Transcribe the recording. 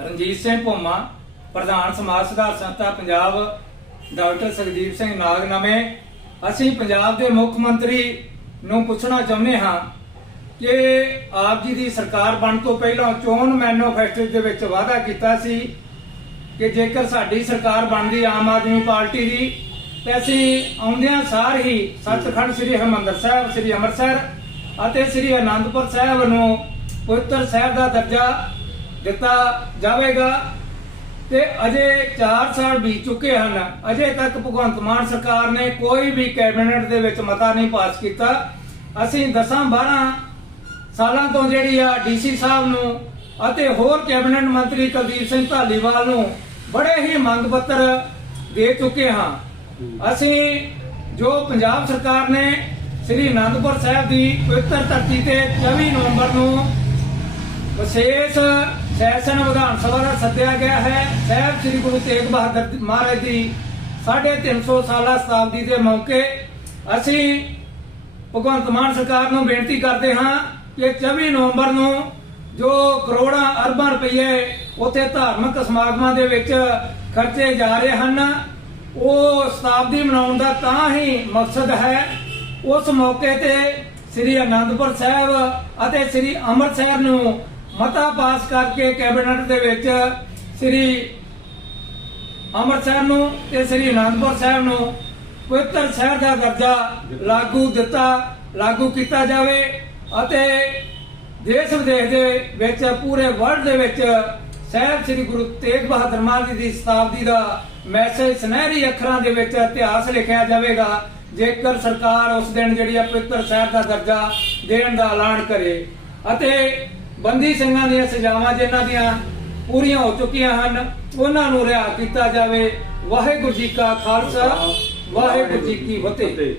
ਰਣਜੀਤ ਸਿੰਘ ਭੋਮਾ, ਪ੍ਰਧਾਨ ਸਮਾਜ ਸੁਧਾਰ ਸੰਸਥਾ ਪੰਜਾਬ, ਡਾਕਟਰ ਸੁਖਦੀਪ ਸਿੰਘ ਨਾਗ ਨਵੇਂ। ਅਸੀਂ ਪੰਜਾਬ ਦੇ ਮੁੱਖ ਮੰਤਰੀ ਨੂੰ ਪੁੱਛਣਾ ਚਾਹੁੰਦੇ ਹਾਂ ਕਿ ਆਪ ਜੀ ਦੀ ਸਰਕਾਰ ਬਣ ਤੋਂ ਪਹਿਲਾਂ ਚੋਣ ਮੈਨੀਫੈਸਟੋ ਦੇ ਵਿੱਚ ਵਾਅਦਾ ਕੀਤਾ ਸੀ ਕਿ ਜੇਕਰ ਸਾਡੀ ਸਰਕਾਰ ਬਣਦੀ ਆਮ ਆਦਮੀ ਪਾਰਟੀ ਦੀ, ਤੇ ਅਸੀਂ ਆਉਂਦਿਆਂ ਸਾਰ ਹੀ ਸੱਚਖੰਡ ਸ੍ਰੀ ਹਰਮੰਦਰ ਸਾਹਿਬ, ਸ੍ਰੀ ਅੰਮ੍ਰਿਤਸਰ ਅਤੇ ਸ੍ਰੀ ਅਨੰਦਪੁਰ ਸਾਹਿਬ ਨੂੰ ਪਵਿੱਤਰ ਸਾਹਿਬ ਦਾ ਦਰਜਾ ਦਿੱਤਾ ਜਾਵੇਗਾ। ਤੇ ਅਜੇ 4 ਸਾਲ ਬੀਤ ਚੁੱਕੇ ਹਨ। ਅਜੇ ਤੱਕ ਭਗਵੰਤ ਮਾਨ ਸਰਕਾਰ ਨੇ ਕੋਈ ਵੀ ਕੈਬਨਿਟ ਦੇ ਵਿੱਚ ਮਤਾ ਨਹੀਂ ਪਾਸ ਕੀਤਾ। ਅਸੀਂ 10 12 ਸਾਲਾਂ ਤੋਂ ਜਿਹੜੀ ਆ ਡੀਸੀ ਸਾਹਿਬ ਨੂੰ ਅਤੇ ਹੋਰ ਕੈਬਨਿਟ ਮੰਤਰੀ ਕੁਲਦੀਪ ਸਿੰਘ ਧਾਲੀਵਾਲ ਨੂੰ ਬੜੇ ਹੀ ਮੰਗ ਪੱਤਰ ਦੇ ਚੁੱਕੇ ਹਾਂ। ਅਸੀਂ ਜੋ ਪੰਜਾਬ ਸਰਕਾਰ ਨੇ ਸ੍ਰੀ ਅਨੰਦਪੁਰ ਸਾਹਿਬ ਦੀ ਪਵਿੱਤਰ ਧਰਤੀ ਤੇ 24 ਨਵੰਬਰ ਨੂੰ ਵਿਸ਼ੇਸ਼ ਸੈਸ਼ਨ ਵਿਧਾਨ ਸਭਾ ਦਾ ਸੱਦਿਆ ਗਿਆ ਹੈ। ਸਾਹਿਬ ਸ੍ਰੀ ਗੁਰੂ ਤੇਗ ਬਹਾਦਰ ਮਹਾਰਾਜ ਦੀ 350 ਸਾਲਾ ਸ਼ਤਾਬਦੀ ਦੇ ਮੌਕੇ ਅਸੀਂ ਭਗਵੰਤ ਮਾਨ ਸਰਕਾਰ ਨੂੰ ਬੇਨਤੀ ਕਰਦੇ ਹਾਂ ਕਿ 24 ਨਵੰਬਰ ਨੂੰ ਜੋ ਕਰੋੜਾਂ ਅਰਬਾਂ ਰੁਪਏ ਉੱਥੇ ਧਾਰਮਿਕ ਸਮਾਗਮਾਂ ਦੇ ਵਿੱਚ ਖਰਚੇ ਜਾ ਰਹੇ ਹਨ, ਉਹ ਸ਼ਤਾਬਦੀ ਮਨਾਉਣ ਦਾ ਤਾਂ ਹੀ ਮਕਸਦ ਹੈ। ਉਸ ਮੌਕੇ ਤੇ ਸ੍ਰੀ ਅਨੰਦਪੁਰ ਸਾਹਿਬ ਅਤੇ ਸ੍ਰੀ ਅੰਮ੍ਰਿਤਸਰ ਨੂੰ ਮਤਾ ਪਾਸ ਕਰਕੇ ਕੈਬਨਿਟ ਦੇ ਵਿੱਚ ਸ੍ਰੀ ਅੰਮ੍ਰਿਤਸਰ ਨੂੰ ਤੇ ਸ੍ਰੀ ਅਨੰਦਪੁਰ ਸਾਹਿਬ ਨੂੰ ਪਵਿੱਤਰ ਸ਼ਹਿਰ ਦਾ ਦਰਜਾ ਲਾਗੂ ਦਿੱਤਾ, ਲਾਗੂ ਕੀਤਾ ਜਾਵੇ ਅਤੇ ਦੇਸ਼ ਵਿਦੇਸ਼ ਦੇ ਵਿੱਚ ਪੂਰੇ ਵਰਲਡ ਦੇ ਵਿੱਚ ਸਾਹਿਬ ਸ੍ਰੀ ਗੁਰੂ ਤੇਗ ਬਹਾਦਰ ਮਹਾਰਾਜ ਜੀ ਦੀ ਸ਼ਤਾਬਦੀ ਦਾ ਮੈਸੇਜ ਸੁਨਹਿਰੀ ਅੱਖਰਾਂ ਦੇ ਵਿੱਚ ਇਤਿਹਾਸ ਲਿਖਿਆ ਜਾਵੇਗਾ, ਜੇਕਰ ਸਰਕਾਰ ਉਸ ਦਿਨ ਜਿਹੜੀ ਆ ਪਵਿੱਤਰ ਸ਼ਹਿਰ ਦਾ ਦਰਜਾ ਦੇਣ ਦਾ ਐਲਾਨ ਕਰੇ। ਅਤੇ ਬੰਦੀ ਸਿੰਘਾਂ ਦੀਆਂ ਸਜ਼ਾਵਾਂ ਜਿਨ੍ਹਾਂ ਦੀਆਂ ਪੂਰੀਆਂ ਹੋ ਚੁੱਕੀਆਂ ਹਨ, ਉਹਨਾਂ ਨੂੰ ਰਿਹਾ ਕੀਤਾ ਜਾਵੇ ਵਾਹਿਗੁਰੂ ਜੀ ਕਾ ਖਾਲਸਾ, ਵਾਹਿਗੁਰੂ ਜੀ ਕੀ ਫਤਿਹ।